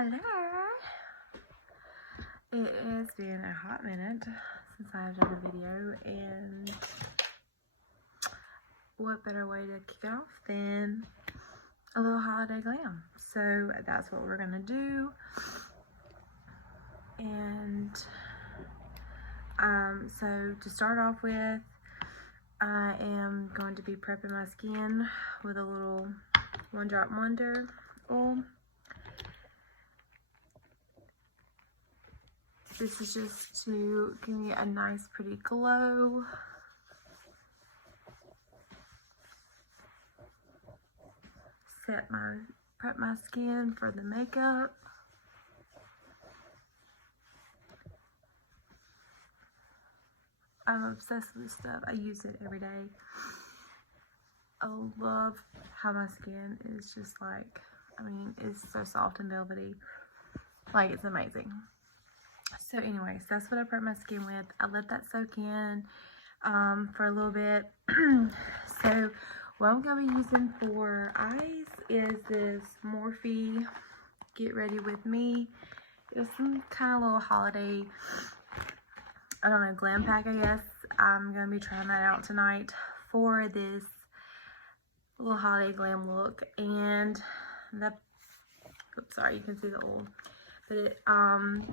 Hello. It has been a hot minute since I've done a video, and what better way to kick it off than a little holiday glam. So that's what we're gonna do. And so to start off with, I am going to be prepping my skin with a little One Drop Wonder oil. This is just to give me a nice pretty glow. Prep my skin for the makeup. I'm obsessed with this stuff. I use it every day. I love how my skin is just like, it's so soft and velvety. Like, it's amazing. So anyways, that's what I prep my skin with. I let that soak in for a little bit. So what I'm going to be using for eyes is this Morphe Get Ready With Me. It's some kind of little holiday, I don't know, glam pack, I guess. I'm going to be trying that out tonight for this little holiday glam look. And oops, sorry, you can see the oil. But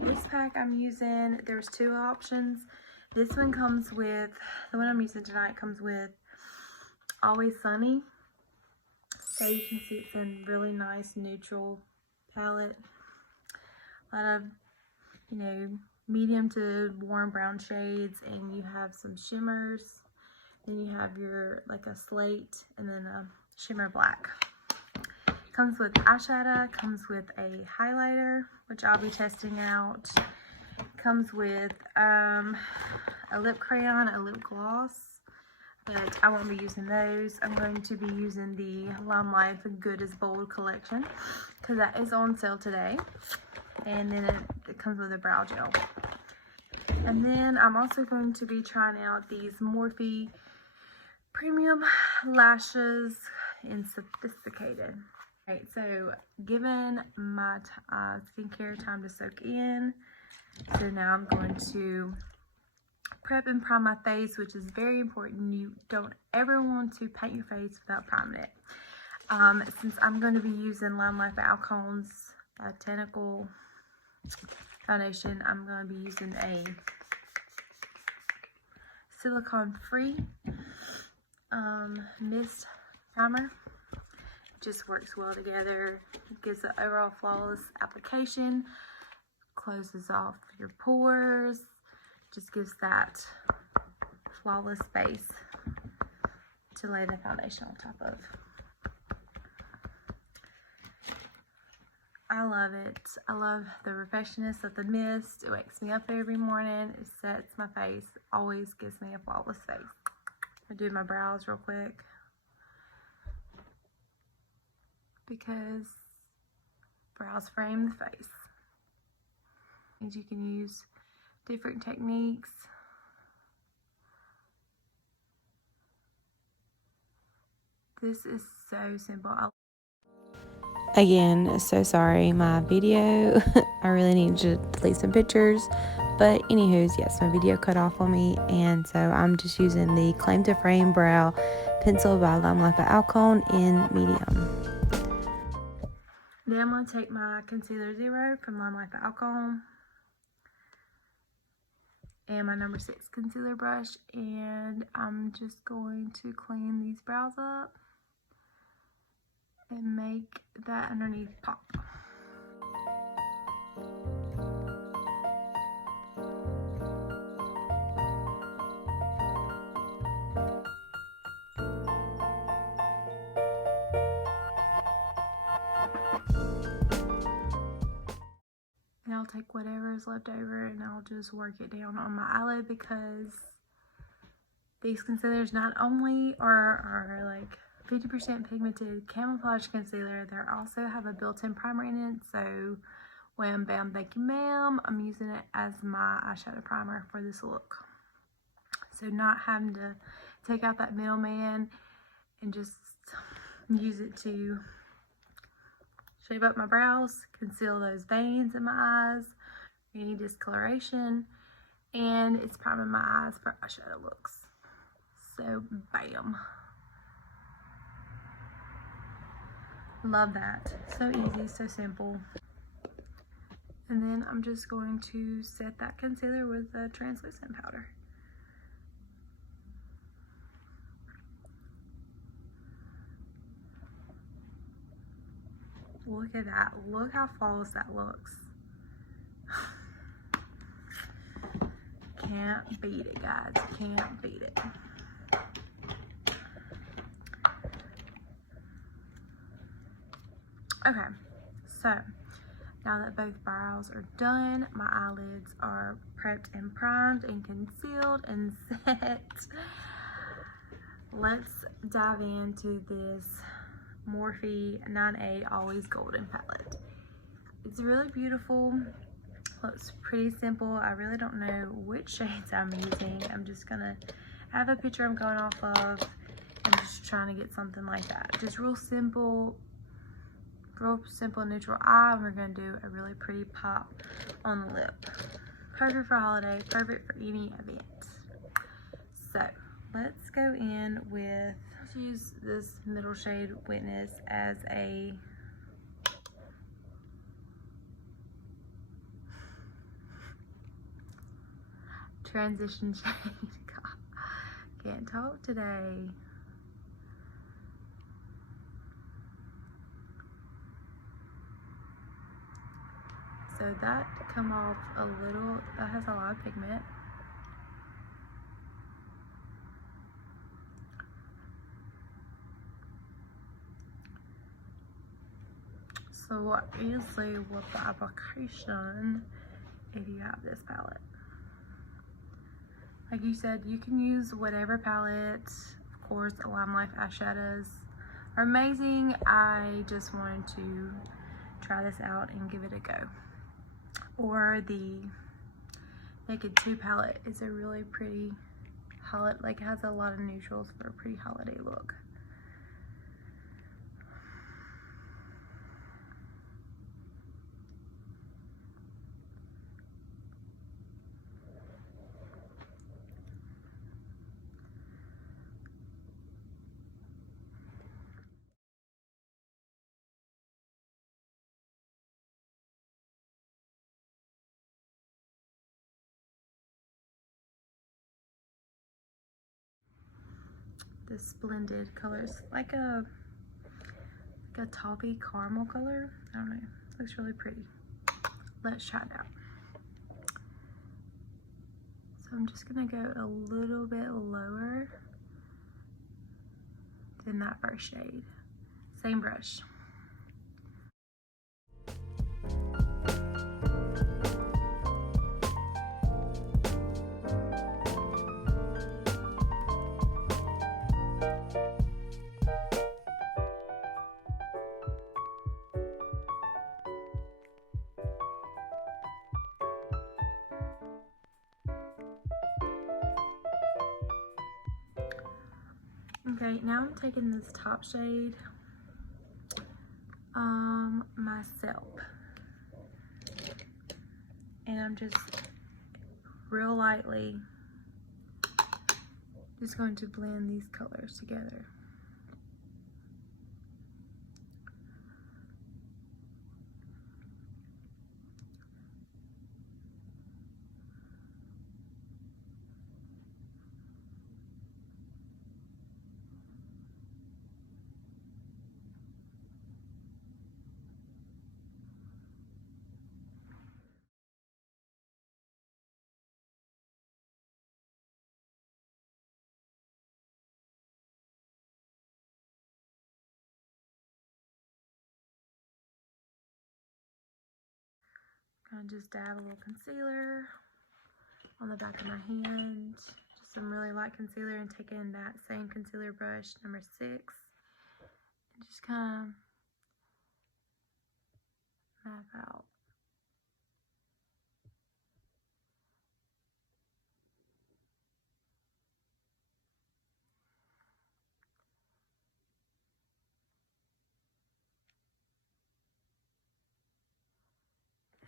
this pack I'm using, there's two options. This one comes with, the one I'm using tonight comes with Always Sunny. So you can see it's in really nice neutral palette. A lot of, medium to warm brown shades, and you have some shimmers. Then you have your, like a slate, and then a shimmer black. Comes with eyeshadow, comes with a highlighter, which I'll be testing out. Comes with a lip crayon, a lip gloss, but I won't be using those. I'm going to be using the Life Good as Bold collection, because that is on sale today. And then it comes with a brow gel. And then I'm also going to be trying out these Morphe Premium Lashes in Sophisticated. Alright, so given my skincare time to soak in, so now I'm going to prep and prime my face, which is very important. You don't ever want to paint your face without priming it. Since I'm going to be using Life Alcone's Botanical Foundation, I'm going to be using a silicone-free mist primer. Just works well together. It gives an overall flawless application, closes off your pores, just gives that flawless base to lay the foundation on top of. I love it. I love the refreshness of the mist. It wakes me up every morning. It sets my face. Always gives me a flawless face. I'll do my brows real quick, because brows frame the face. And you can use different techniques. This is so simple. Again, so sorry, my video, I really need to delete some pictures, but anywho's, yes, my video cut off on me, and so I'm just using the Claim to Frame Brow Pencil by Life Alcone in medium. Then I'm going to take my Concealer Zero from Life Alcone and my number 6 concealer brush, and I'm just going to clean these brows up and make that underneath pop. And I'll take whatever is left over and I'll just work it down on my eyelid, because these concealers not only are like 50% pigmented camouflage concealer, they also have a built-in primer in it. So wham bam thank you ma'am, I'm using it as my eyeshadow primer for this look. So not having to take out that middleman and just use it to shape up my brows, conceal those veins in my eyes, any discoloration, and it's priming my eyes for eyeshadow looks. So, bam. Love that. So easy, so simple. And then I'm just going to set that concealer with a translucent powder. Look at that. Look how flawless that looks. Can't beat it, guys. Can't beat it. Okay, so now that both brows are done, my eyelids are prepped and primed and concealed and set. Let's dive into this Morphe 9A Always Golden palette. It's really beautiful. Looks pretty simple. I really don't know which shades I'm using. I'm just gonna have a picture I'm going off of and just trying to get something like that. Just real simple neutral eye, and we're gonna do a really pretty pop on the lip. Perfect for holiday, perfect for any event. So let's go in with, let's use this middle shade Witness as a transition shade. God, can't talk today. So that come off a little, that has a lot of pigment. So obviously with the application, if you have this palette, like you said, you can use whatever palette. Of course, Glam eyeshadows are amazing. I just wanted to try this out and give it a go. Or the Naked 2 palette is a really pretty holiday, like has a lot of neutrals for a pretty holiday look. This splendid colors, like a taupey caramel color. I don't know, looks really pretty. Let's try it out. So I'm just gonna go a little bit lower than that first shade. Same brush. Okay, now I'm taking this top shade, myself, and I'm just real lightly just going to blend these colors together. I just dab a little concealer on the back of my hand, just some really light concealer, and taking that same concealer brush, number 6, and just kind of map out.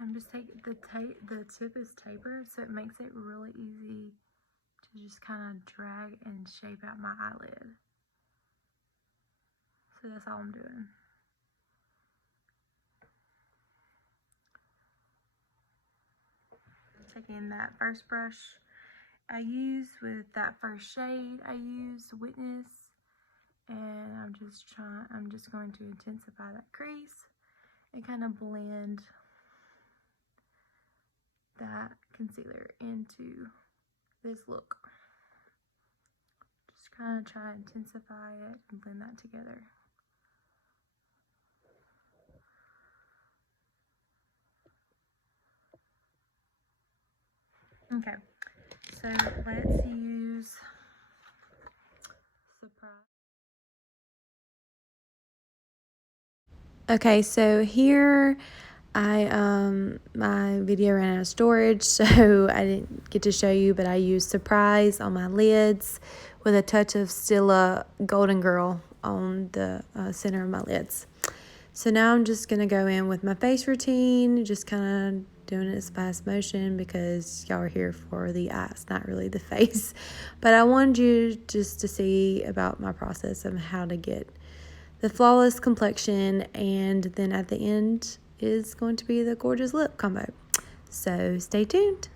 I'm just taking the tip is tapered, so it makes it really easy to just kind of drag and shape out my eyelid. So that's all I'm doing. Taking that first brush I used with that first shade I used, Witness, and I'm just going to intensify that crease and kind of blend that concealer into this look. Just kind of try to intensify it and blend that together. Okay, so let's use Surprise. Okay, so here my video ran out of storage, so I didn't get to show you, but I used Surprise on my lids with a touch of Stila Golden Girl on the center of my lids. So now I'm just going to go in with my face routine, just kind of doing it fast motion because y'all are here for the eyes, not really the face. But I wanted you just to see about my process of how to get the flawless complexion, and then at the end is going to be the gorgeous lip combo. So stay tuned.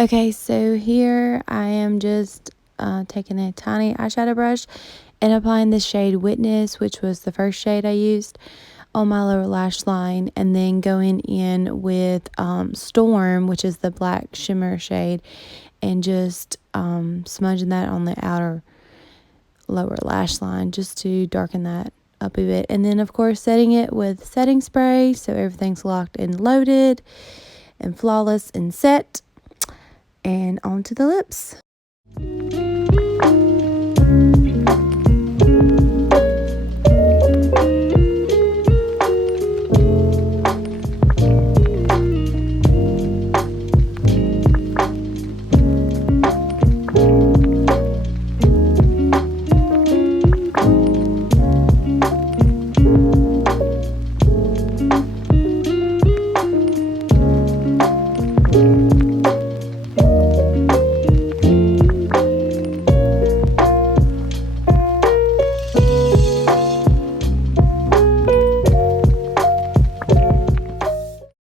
Okay, so here I am just taking a tiny eyeshadow brush and applying the shade Witness, which was the first shade I used, on my lower lash line, and then going in with Storm, which is the black shimmer shade, and just smudging that on the outer lower lash line just to darken that up a bit. And then, of course, setting it with setting spray so everything's locked and loaded and flawless and set. And onto the lips.